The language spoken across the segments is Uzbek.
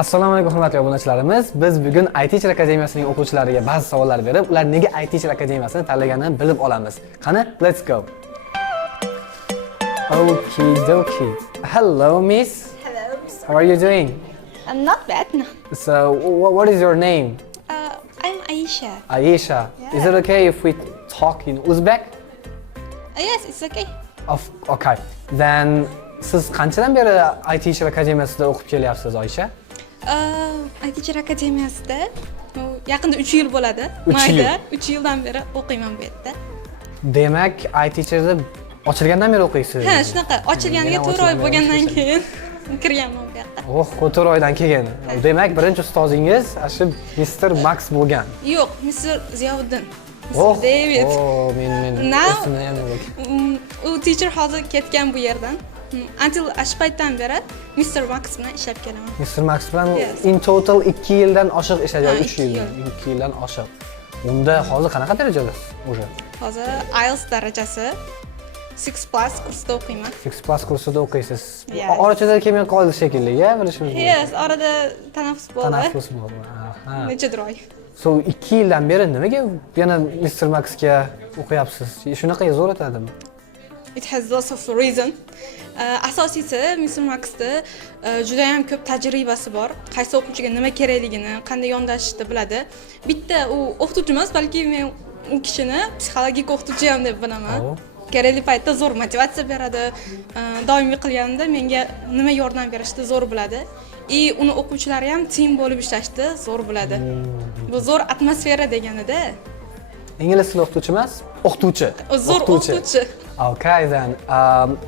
Assalomu alaykum hurmatli obunachilarimiz. Biz bugun IT Teacher Akademiyasining o'quvchilariga ba'zi savollar berib, ular nega IT Teacher Akademiyasini tanlaganini bilib olamiz. Qani, let's go. Okay, dokie. Hello, miss. Hello. How are you doing? I'm not bad, no. So, what is your name? I'm Aisha. Aisha. Is it okay if we talk in Uzbek? Yes, it's okay. Okay. Then siz qanchadan beri IT Teacher Akademiyasida o'qib kelyapsiz, Aisha? IT Teacher Akademiyasida yaqinda 3 yil bo'ladi. 3 yil. Mayda 3 yildan beri o'qiyman bu yerda. Demak, IT Teacherda ochilgandan beri o'qiysiz. Ha, shunaqa. Ochilganiga 4 oy bo'lgandan keyin kirganman bu yoqqa. Oh, 4 oydan keyin. Demak, birinchi ustozingiz shu Mr. Max bo'lgan. Yo'q, Mr. Ziyovuddin. Oh, Mr. David. Oh, men Now, esimni ham yo'q. u teacher hozir ketgan bu yerdan. Until shu paytdan beri Mr. Max bilan ishlab kelaman. Mr. Max bilan Yes. in total 2 yildan oshiq ishlayapti, Ha, 3 2 yildan. 2 yildan oshiq. Unda hozir qanaqa darajadasiz o'sha? Hozir IELTS darajasi 6+ kursda o'qiyman. 6+ kursida o'qiysiz. Yes. Orachada kelmay qoldi shekilli, bilishimiz mumkin. Yes, orada tanaffus bo'ldi. Tanaffus bo'ldi. Aha. Nechadir oy. So 2 yildan beri nimaga yana Mr. Maxga o'qiyapsiz? Shunaqa zo'r o'tadimi? It has lots of reason. Asosiysi Mr. Maxda juda ham ko'p tajribasi bor. Qaysi o'quvchiga nima kerakligini, qanday yondashishni biladi. Bitta u o'qituvchi emas, balki men u kishini psixologik o'qituvchi ham deb bilaman. Oh. Kerakli paytda zo'r motivatsiya beradi. Doimiy qilganimda menga nima yordam berishni zo'r biladi. Uni o'quvchilari ham team bo'lib ishlashni zo'r biladi. Bu zo'r atmosfera deganida. Ingliz tili o'qituvchi emas, o'qituvchi. Zo'r o'qituvchi. Okay, then.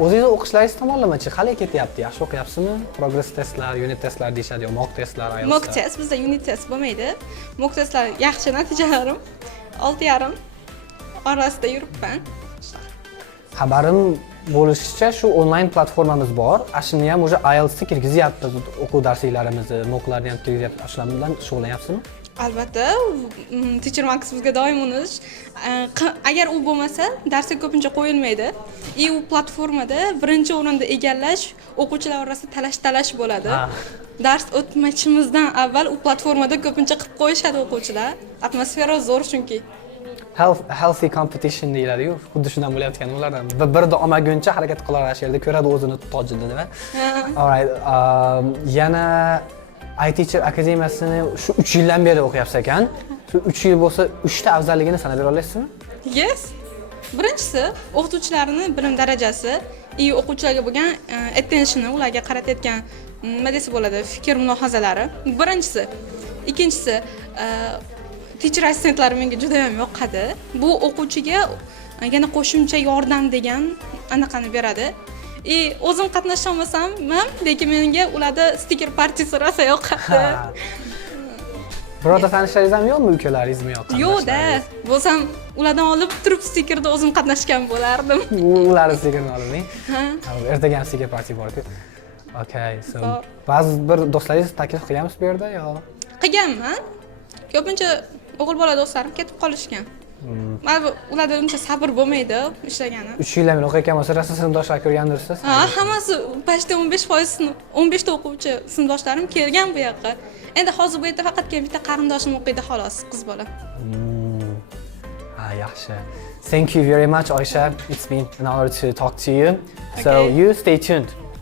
O'zingiz o'qishlaringiz tomonlamachi qalay ketyapti? Yaxshi o'qiyapsizmi? Progress testlar, unit testlar deyshadi, mock testlar, IELTS. Mock test, bizda unit test bo'lmaydi. Mock testlar yaxshi natijalarim 6,5 orasida yuribman. Xabarim bo'lishicha, shu onlayn platformamiz bor. Shuni ham o'sha IELTSni kirgizyapti, o'quv darsliklarimizni, mocklarni ham kirgizyapti. Shular bilan shug'ullanyapsizmi? Albatta, Teacher Max bizga doim unush. Agar u bo'lmasa, darsga ko'pincha qo'yilmaydi. U platformada birinchi o'rinda egallash, o'quvchilar orasida talash bo'ladi. Dars o'tmachimizdan avval u platformada ko'pincha qilib qo'yishadi o'quvchilar. Atmosfera zo'r chunki. Healthy competition deyiladi-yu, xuddi shundan bo'layotgan ulardan. Birida olmaguncha harakat qilar shu yerda ko'radi o'zini tojini, nima? Alright, yana IT Teacher Akademiyasini shu 3 yildan beri o'qiyapsiz ekan. Shu 3 yil bo'lsa, 3 ta afzalligini sanab bera olasizmi? Yes. Birinchisi, o'qituvchilarning bilim darajasi, o'quvchilarga bo'lgan attentionni, ularga qaratayotgan nima desa bo'ladi, fikr mulohazalari. Birinchisi. Ikkinchisi, teacher assistentlari menga juda ham yoqadi. Bu o'quvchiga yana qo'shimcha yordam degan anaqani beradi. O'zim qatnasha olmasam ham, lekin menga ularda stiker partiyasi rosa yoqadi. Birorta tanishlaringiz ham yo'qmi, ukalaringizmi yo'qmi? Yo'q-da. Bo'lsam, ulardan olib turib stikerda o'zim qatnashgan bo'lardim. Ularni stikerni olding? Ha. Ertaga ham stiker partiya bor-ku. Okay, so ba'zi bir do'stlaringiz taklif qilganmisiz bu yerda yo? Qilganman. Ko'pincha o'g'il bola do'stlarim ketib qolishgan. Mana ularda uncha sabr bo'lmaydi ishlagani. 3 yildan beri o'qiyotgan bo'lsa, rosa sinfdoshlar ko'rgandirsiz? Ha, hammasi pashta 15% o'quvchi sinfdoshlarim kelgan bu yoqqa. Endi hozir bu yerda faqatgina bitta qarindoshim o'qiydi xolos, qiz bola. Yaxshi. Thank you very much, Aisha. It's been an honor to talk to you. So Okay. you stay tuned.